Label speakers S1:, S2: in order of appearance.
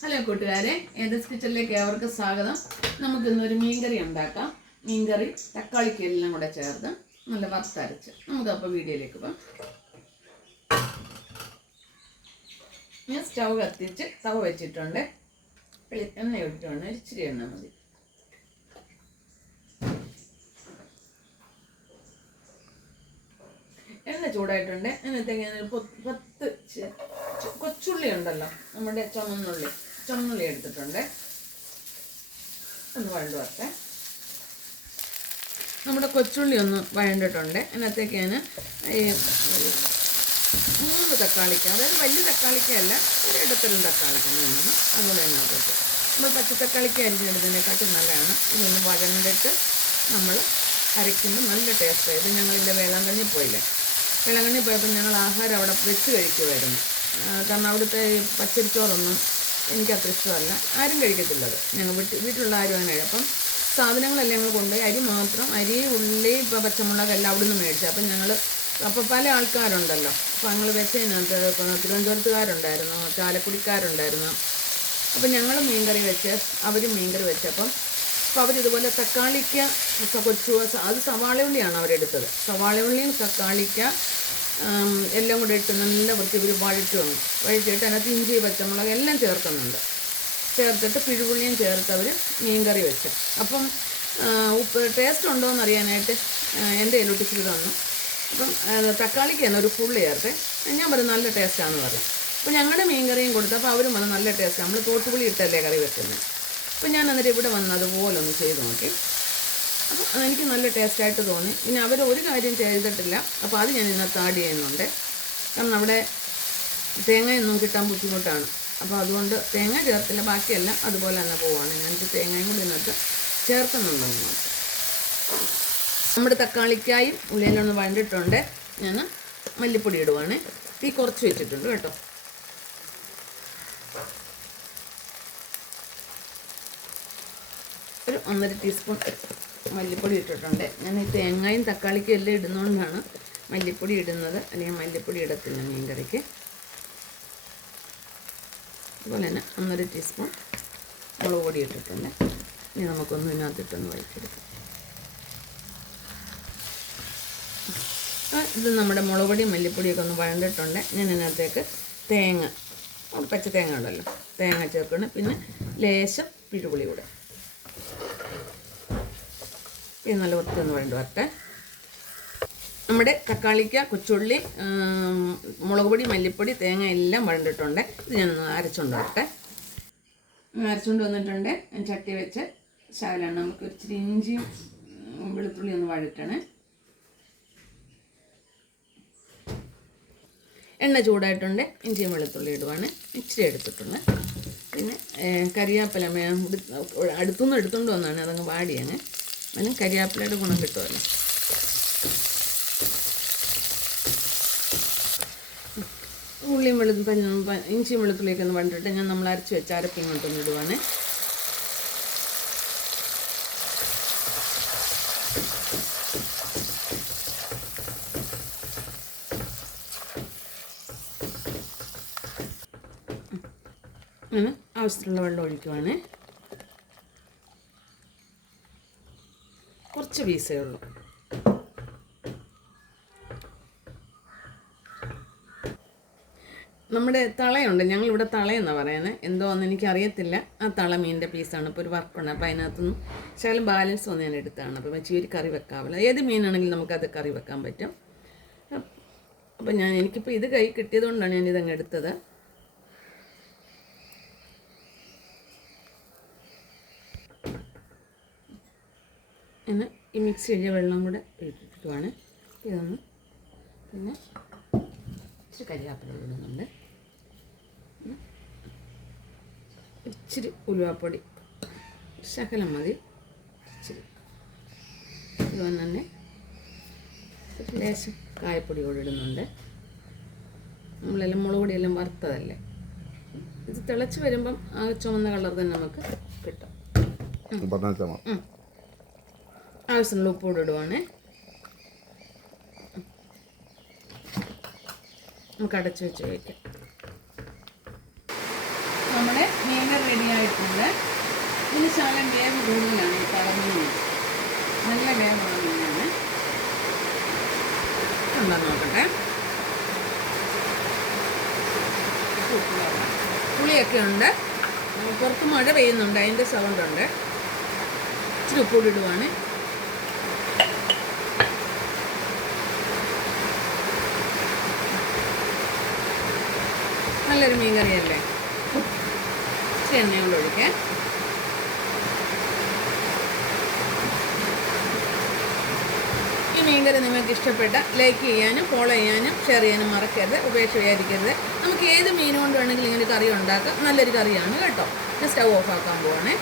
S1: Hello കൂട്ടുകാരെ ഏതസ് കിച്ചണിലേക്ക് ഏവർക്കും സ്വാഗതം. നമുക്ക് ഇന്നൊരു മീൻകറി ഉണ്ടാക്കാം. മീൻകറി തക്കാളിക്ക് എല്ലാം കൂടെ ചേർത്ത് നല്ല വറുത്തരച്ച്. നമുക്ക് അപ്പോൾ വീഡിയോയിലേക്ക് പോകാം. ഞാൻ സ്റ്റൗ കത്തിച്ച് തവ വെച്ചിട്ടുണ്ട്. എണ്ണ ഇട്ടിട്ടുണ്ട് ഇച്ചിരി എണ്ണ മതി. എണ്ണ ചൂടായിട്ടുണ്ട്. അതിനകത്തേക്ക് ഞാൻ പത്ത് കൊച്ചുള്ളി ഉണ്ടല്ലോ. നമ്മുടെ ചുമന്നുള്ളി. ചുമന്നുള്ളി എടുത്തിട്ടുണ്ട്. ഒന്ന് വഴണ്ട് നമ്മുടെ കൊച്ചുള്ളി ഒന്ന് വഴണ്ടിട്ടുണ്ട്. അതിനകത്തേക്ക് ഞാൻ ഈ മൂന്ന് തക്കാളിക്ക അതായത് വലിയ തക്കാളിക്കല്ല ഒരു ഇടത്തരം തക്കാളിക്ക അങ്ങനെ അതുപോലെ അതിനകത്തേക്ക് നമ്മൾ പച്ചത്തക്കാളിക്ക് അരിഞ്ഞെടുത്തതിനെക്കാട്ടും നല്ലതാണ്. ഇതൊന്ന് വഴണ്ടിട്ട് നമ്മൾ അരയ്ക്കുമ്പോൾ നല്ല ടേസ്റ്റ് ഇത് ഞങ്ങളില്ല വേളാങ്കണ്ണി പോയില്ലേ? വേളാങ്കണ്ണി പോയപ്പോൾ ഞങ്ങൾ ആഹാരം അവിടെ വെച്ച് കഴിക്കുമായിരുന്നു കാരണം അവിടുത്തെ പച്ചരിച്ചോറൊന്നും എനിക്ക് അത്ര ഇഷ്ടമല്ല. ആരും കഴിക്കത്തില്ലത്. ഞങ്ങൾ വീട്ടിൽ വീട്ടിലുള്ള ആരും അങ്ങനെ അപ്പം സാധനങ്ങളെല്ലാം ഞങ്ങൾ കൊണ്ടുപോയി. അരി മാത്രം. അരി ഉള്ളി ഇപ്പോൾ പച്ചമുളക് എല്ലാം അവിടെ നിന്ന് മേടിച്ചു. അപ്പം ഞങ്ങൾ അപ്പോൾ പല ആൾക്കാരുണ്ടല്ലോ. അപ്പോൾ ഞങ്ങൾ വെച്ചതിനകത്ത് തിരുവനന്തപുരത്തുകാരുണ്ടായിരുന്നു. ചാലക്കുടിക്കാരുണ്ടായിരുന്നു. അപ്പം ഞങ്ങൾ മീൻകറി വെച്ച് അവരും മീൻകറി വെച്ചപ്പം അപ്പോൾ അവരിതുപോലെ തക്കാളിക്ക കൊച്ചു അത് സവാള ഉള്ളിയാണ് അവരെടുത്തത്. സവാള ഉള്ളിയും തക്കാളിക്ക എല്ലാം കൂടെ ഇട്ട് നല്ല വൃത്തി ഒരു വഴറ്റും. വഴറ്റിയിട്ട് അതിനകത്ത് ഇഞ്ചി പച്ചമുളക് എല്ലാം ചേർക്കുന്നുണ്ട്. ചേർത്തിട്ട് പിഴുപുള്ളിയും ചേർത്ത് അവർ മീൻകറി വെച്ച്. അപ്പം ഉപ്പ് ടേസ്റ്റ് ഉണ്ടോ എന്ന് അറിയാനായിട്ട് എന്റെ കയ്യിലോട്ട് ഇച്ചിരി തന്നു. അപ്പം തക്കാളിക്ക് തന്നെ ഒരു ഫുള്ള് ചേർത്ത്. ഞാൻ പറഞ്ഞു നല്ല ടേസ്റ്റാണെന്ന് പറഞ്ഞു. അപ്പോൾ ഞങ്ങളുടെ മീൻ കറിയും കൊടുത്തപ്പോൾ അവരും വന്ന് നല്ല ടേസ്റ്റ് നമ്മൾ തോട്ടുപുളി ഇട്ടല്ലേ കറി വെക്കുന്നത് അപ്പം ഞാൻ എന്നിട്ട് ഇവിടെ വന്ന് അതുപോലെ ഒന്ന് ചെയ്ത് നോക്കി. അപ്പോൾ അതെനിക്ക് നല്ല ടേസ്റ്റായിട്ട് തോന്നി. പിന്നെ അവർ ഒരു കാര്യം ചെയ്തിട്ടില്ല. അപ്പോൾ അത് ഞാൻ ഇന്നത്തെ ആഡ് ചെയ്യുന്നുണ്ട്. കാരണം അവിടെ തേങ്ങയൊന്നും കിട്ടാൻ ബുദ്ധിമുട്ടാണ്. അപ്പോൾ അതുകൊണ്ട് തേങ്ങ ചേർത്തില്ല. ബാക്കിയെല്ലാം അതുപോലെ തന്നെ പോവാണ്. ഞാനിത് തേങ്ങയും കൂടി ഇന്നത്തെ ചേർക്കുന്നുണ്ടെന്ന് നമ്മുടെ തക്കാളിക്കായും ഉള്ളിലൊന്ന് വഴണ്ടിട്ടുണ്ട്. ഞാൻ മല്ലിപ്പൊടി ഇടുവാണ്. തീ കുറച്ച് വെച്ചിട്ടുണ്ട് കേട്ടോ. ഒരു ഒന്നര ടീസ്പൂൺ മല്ലിപ്പൊടി ഇട്ടിട്ടുണ്ട്. ഞാൻ ഈ തേങ്ങയും തക്കാളിക്കും എല്ലാം ഇടുന്നതുകൊണ്ടാണ് മല്ലിപ്പൊടി ഇടുന്നത്. അല്ലെങ്കിൽ മല്ലിപ്പൊടി ഇടത്തില്ല മീൻ കറിക്ക് അതുപോലെ തന്നെ ഒന്നര ടീസ്പൂൺ മുളക് പൊടി ഇട്ടിട്ടുണ്ട്. ഇനി നമുക്കൊന്ന് ഇതിനകത്തിട്ടൊന്ന് വഴിച്ചെടുക്കാം ഇത് നമ്മുടെ മുളക് പൊടിയും മല്ലിപ്പൊടിയൊക്കെ ഒന്ന് വഴണ്ടിട്ടുണ്ട്. ഞാൻ ഇതിനകത്തേക്ക് തേങ്ങ പച്ച തേങ്ങ ഉണ്ടല്ലോ തേങ്ങ ചേർക്കണം പിന്നെ ലേശം പിഴുപുളി കൂടെ. ഇത് നല്ല വൃത്തി ഒന്ന് വഴണ്ട് വരട്ടെ. നമ്മുടെ തക്കാളിക്ക കൊച്ചുള്ളി മുളക് പൊടി മല്ലിപ്പൊടി തേങ്ങ എല്ലാം വഴണ്ടിട്ടുണ്ട് ഇത് ഞാനൊന്ന് അരച്ചുകൊണ്ട് വരട്ടെ. അരച്ചുകൊണ്ട് വന്നിട്ടുണ്ട്. ചട്ടി വെച്ച് ശകലാണ് നമുക്ക് ഇച്ചിരി ഇഞ്ചിയും വെളുത്തുള്ളി ഒന്ന് വഴറ്റണേ. എണ്ണ ചൂടായിട്ടുണ്ട്. ഇഞ്ചിയും വെളുത്തുള്ളി ഇടുവാണ്. ഇച്ചിരി എടുത്തിട്ടുണ്ട്. പിന്നെ കരിയാപ്പില അടുത്തുനിന്ന് എടുത്തുകൊണ്ട് വന്നാണ്. അതങ്ങ് വാടിയാണ് അതിന് കരിയാപ്പിലയുടെ ഗുണം കിട്ടുമല്ലോ. ഉള്ളിയും വെളു പഞ്ഞ- പ- ഇഞ്ചിയും വെളുത്തുള്ളിയൊക്കെ ഒന്ന് വണ്ടിട്ട് ഞാൻ നമ്മൾ അരച്ച് വെച്ച് അരപ്പ് ഇങ്ങോട്ടൊന്ന് ഇടുവാണ്. അങ്ങനെ ആവശ്യത്തിലുള്ള വെള്ളം ഒഴിക്കുവാണ്. കുറച്ച് പീസേ ഉള്ളൂ. നമ്മുടെ തളയുണ്ട്. ഞങ്ങളിവിടെ തളയെന്നാണ് പറയുന്നത് എന്തോ എന്ന് എനിക്കറിയത്തില്ല. ആ തള മീനിന്റെ പീസാണ്. ഇപ്പോൾ ഒരു വർക്കുണ്ട് അപ്പോൾ അതിനകത്തുനിന്ന് ശകലം ബാലൻസ് വന്ന് ഞാൻ എടുത്താണ്. അപ്പോൾ ചീരി കറി വെക്കാവില്ല. ഏത് മീനാണെങ്കിലും നമുക്കത് കറി വെക്കാൻ പറ്റും. അപ്പോൾ ഞാൻ എനിക്കിപ്പോൾ ഇത് കൈ കിട്ടിയതുകൊണ്ടാണ് ഞാൻ ഇതങ്ങ് എടുത്തത്. എന്ന് ഈ മിക്സ് ചെയ്ത വെള്ളം കൂടെ ഇട്ടിട്ടുവാണ് ഇതൊന്ന് പിന്നെ ഇച്ചിരി കരിയാപ്പില ഇടുന്നുണ്ട്. ഇച്ചിരി ഉലുവാപ്പൊടി ശകലം മതി. ഇച്ചിരി. ഇതുപോലെ തന്നെ ലേശം കായപ്പൊടി കൂടെ ഇടുന്നുണ്ട്. നമ്മളെല്ലാം മുളക് പൊടിയെല്ലാം വറുത്തതല്ലേ? ഇത് തിളച്ച് വരുമ്പം ആ ചുമന്ന കളർ തന്നെ നമുക്ക് കിട്ടും. ഉം. ഉപ്പ് കൂടെ ഇടുവാണേ. നമുക്ക് അടച്ചു വെച്ച് കഴിക്കാം. നമ്മുടെ മീൻ റെഡി ആയിട്ടുണ്ട്. ഇതിന് ശകലം വേവ് കൂടുതലാണ് ഈ കടന്നു നല്ല വേവുള്ള മീനാണ്. എന്താ നോക്കട്ടെ. പുളിയൊക്കെ ഉണ്ട്. പുറത്ത് മഴ പെയ്യുന്നുണ്ട്. അതിന്റെ സൗണ്ട് ഉണ്ട്. ഇച്ചിരി കൂടി ഇടുവാണ്. നല്ലൊരു മീൻ കറിയല്ലേ ഇച്ചിരി എണ്ണ കൊണ്ട് ഒഴിക്കാം. ഈ മീൻകറി നിങ്ങൾക്ക് ഇഷ്ടപ്പെട്ട ലൈക്ക് ചെയ്യാനും ഫോളോ ചെയ്യാനും ഷെയർ ചെയ്യാനും മറക്കരുത് ഉപേക്ഷ നമുക്ക് ഏത് മീൻ കൊണ്ട് വേണമെങ്കിലും ഇങ്ങനെ കറി ഉണ്ടാക്കാം. നല്ലൊരു കറിയാണ് കേട്ടോ. ഞാൻ സ്റ്റൗ ഓഫ് ആക്കാൻ പോവാണേ.